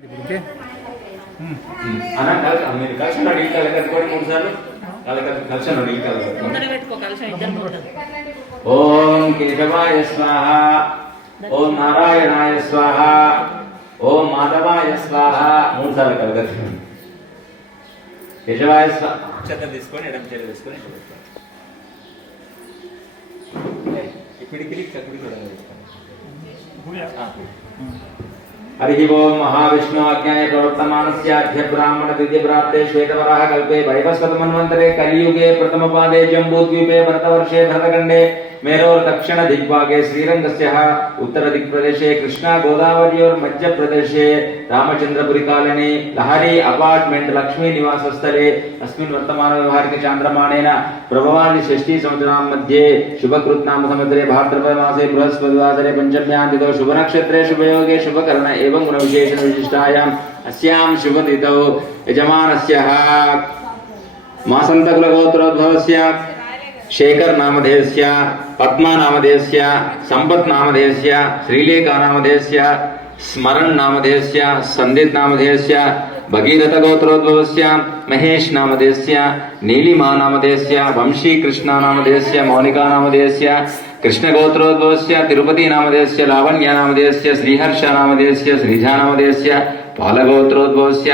Okay అన్న మీరు కలిసి అడిగి కలకత్తుకోండి 3 సార్లు కలిసి అడిగి ఓం కేశవాయ స్వాహ ఓం నారాయణాయ స్వాహ ఓం మాధవాయ స్వాహ 3 సార్లు కలకత్తుకోండి. కేశవాయ స్వాహ అక్షతం తీసుకొని ఎడమ చేతి తీసుకొని ఇప్పటికి చక్కుడికి हरि ओम महाविष्णु आज्ञाय प्रवर्तमानस्याद्य ब्राह्मण द्वितीय प्राप्ते श्वेतवराह कल्पे वैवस्वत मन्वन्तरे कलियुगे प्रथम पादे जम्बूद्वीपे भरतवर्षे भरतखण्डे मेरोर दक्षिण दिग्भागे श्रीरंगस्य उत्तर दिग्प्रदेशे कृष्णा गोदावरीयोर मध्य प्रदेशे रामचंद्रपुरी कॉलोनी लहरी अपार्टमेंट लक्ष्मी निवास स्थले अस्मिन् वर्तमान व्यवहारिक चांद्रमानेन प्रभवानि षष्ठी संवत्सरां मध्ये शुभकृत नाम संवत्सरे भाद्रपद मासे बृहस्पतिवासरे पंचम्यां तिथौ शुभ नक्षत्रे शुभयोगे शुभकरण एवं गुण विशेषण विशिष्टायाम् अस्यां शुभतिथौ यजमानस्य मासन्तकुल गोत्रोद्भवस्य शेखर नामधेयस्य पद्मा नामधेयस्य संपत् नामधेयस्य श्रीलेखा नामधेयस्य स्मरण नामधेयस्य संदित नामधेयस्य भगीरथ गोत्रोद्भवस्य महेश नामधेयस्य नीलिमा नामधेयस्य वंशी कृष्णा नामधेयस्य मौनिका नामधेयस्य कृष्ण गोत्रोद्भवस्य तिरुपति नामधेयस्य लावण्य नामधेयस्य श्रीहर्ष नामधेयस्य श्रीजा नामधेयस्य पालगोत्रोद्भवस्य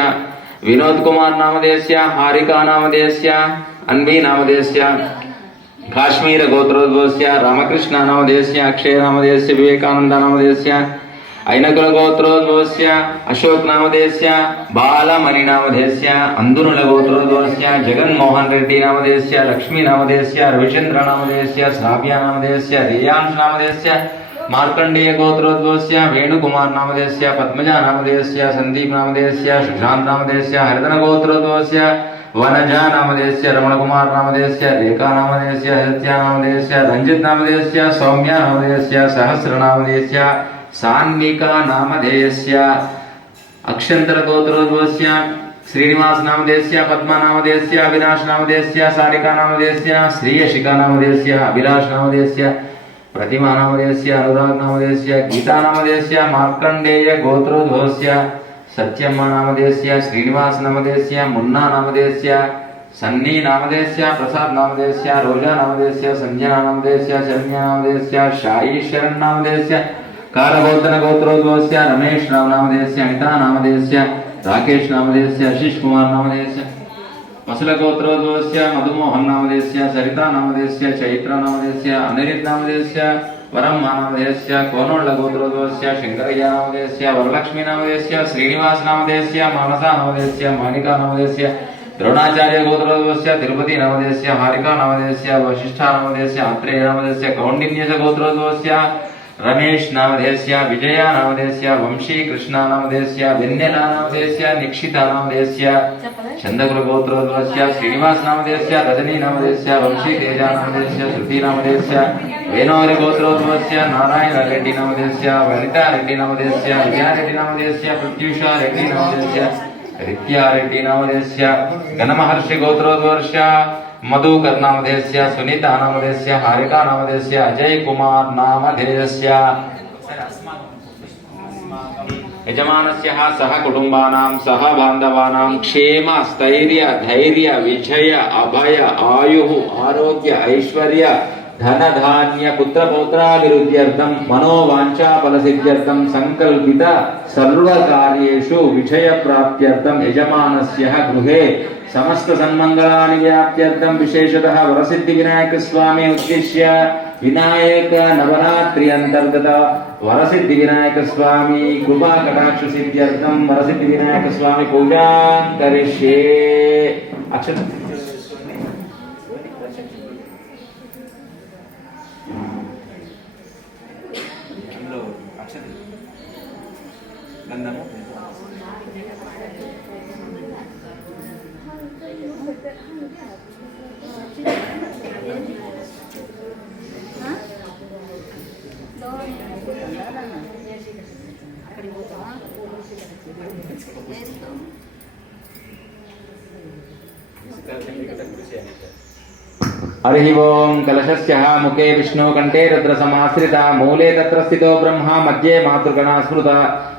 विनोद कुमार नामधेयस्य हारिका नामधेयस्य अन्वी नामधेयस्य काश्मीर गोत्रोद्भवस्य रामकृष्ण नामधेयस्य अक्षय नामधेयस्य विवेकानंद नामधेयस्य ऐनकुल गोत्रोद्भवस्य अशोक नामधेयस्य बालमणि नामधेयस्य अंदुनुल गोत्रोद्भवस्य जगन्मोहन रेड्डी नामधेयस्य लक्ष्मी नामधेयस्य रविचंद्र नामधेयस्य श्राव्य नामधेयस्य रियांश नामधेयस्य मार्कंडेय गोत्रोद्भवस्य वेणुकुमार नामधेयस्य पद्मजा नामधेयस्य संदीप नामधेयस्य सुशांत नामधेयस्य हरिधन गोत्रोद्भवस्य वनजा नामधेयस्य रमणकुमार नामधेयस्य रेखा नामधेयस्य सत्या नामधेयस्य रंजित नामधेयस्य सौम्या नामधेयस्य सहस्र नामधेयस्य सान्विका नामधेयस्य अक्षंतर गोत्रोद्भवस्य श्रीनिवास नामधेयस्य पद्मा नामधेयस्य अविनाश नामधेयस्य सारिका नामधेयस्य श्रीयशिका नामधेयस्य अभिलाष नामधेयस्य प्रतिमा नामधेयस्य अनुराग नामधेयस्य गीता नामधेयस्य मार्कंडेय गोत्रोद्भवस्य सत्यम्मा नामधेयस्य श्रीनिवास नामधेयस्य मुन्ना नामधेयस्य सन्नी नामधेयस्य प्रसाद नामधेयस्य रोजा नामधेयस्य संजना नामधेयस्य शरण्या नामधेयस्य शाई शरण नामधेयस्य कारगोत्तन गोत्रोद्भवस्य रमेश राव नामधेयस्य अनिता नामधेयस्य राकेश नामधेयस्य आशीष कुमार नामधेयस्य मसल गोत्रोद्भवस्य मधुमोहन नामधेयस्य सरिता नामधेयस्य चैत्र नामधेयस्य अनिरित नामधेयस्य वरम नामधेयस्य कोनोल्ल गोत्रोद्भवस्य शंकरय्य नामधेयस्य वरलक्ष्मी नामधेयस्य श्रीनिवास नामधेयस्य मानसा नामधेयस्य मानिका नामधेयस्य द्रोणाचार्य गोत्रोद्भवस्य तिरुपति नामधेयस्य हारिका नामधेयस्य वशिष्ठा नामधेयस्य आत्रेय नामधेयस्य कौंडिन्य गोत्रोद्भवस्य रमेश नामधेयस्य विजया नामधेयस्य वंशी कृष्णा नामधेयस्य वेन्नेला नामधेयस्य निक्षिता नामधेयस्य चंदकुल गोत्रोद्भवस्य श्रीनिवास नामधेयस्य रजनी नामधेयस्य वंशी तेजा नामधेयस्य श्रुति नामधेयस्य वेणोर गोत्रोद्भवस्य नारायण रेड्डी नामधेयस्य वनिता रेड्डी नामधेयस्य विजया रेड्डी नामधेयस्य प्रत्युषा रेड्डी नामधेयस्य रित्या रेड्डी नामधेयस्य गणमहर्षि गोत्रोद्भवस्य मधुकर नामधेयस्य सुनीता नामधेयस्य हारिका नामधेयस्य अजय कुमार नामधेयस्य यजमानस्य सह कुटुंबानां सह बांधवानां क्षेम स्थैर्य धैर्य विजय अभय आयुः आरोग्य ऐश्वर्य धन धान्य पुत्र पौत्राभिवृद्ध्यर्थं मनोवांछा फलसिद्ध्यर्थं संकल्पित सर्व कार्येषु विजय प्राप्त्यर्थं यजमानस्य गृहे समस्त सन्मंगलानि व्याप्त्यर्थं विशेषतः वरसिद्धि विनायक स्वामी उद्देश्य विनायक नवरात्रि अंतर्गत वरसिद्धि विनायक स्वामी कृपा कटाक्ष सिद्ध्यर्थं वरसिद्धि विनायक स्वामी पूजा करिष्ये. अक्षत हरि ओम कलशस्य मुखे विष्णु कंठे रुद्र समाश्रिता मूले तत्र स्थितो ब्रह्मा मध्ये मातृगणा स्मृता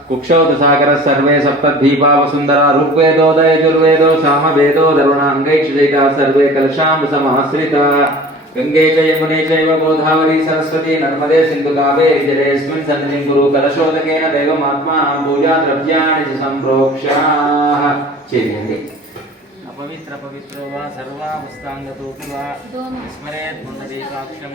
कुक्षौ सागरः सर्वे सप्तद्वीपा वसुन्धरा ऋग्वेदोदय यजुर्वेदो सामवेदो दर्वणाङ्गैक्षुजैकाः सर्वे कलशां समाश्रिता गंगे च यमुने चैव गोदावरी सरस्वती नर्मदे सिन्धु कावेरी जलेऽस्मिन् सन्निधिं कुरु कलशोदकेन दैवमात्मानं पूजा द्रव्याणि च सम्प्रोक्ष्याः चेयन्ति अपवित्र पवित्रो वा सर्वावस्थाङ्गतोऽपि वा स्मरेत् पुण्डरीकाक्षम्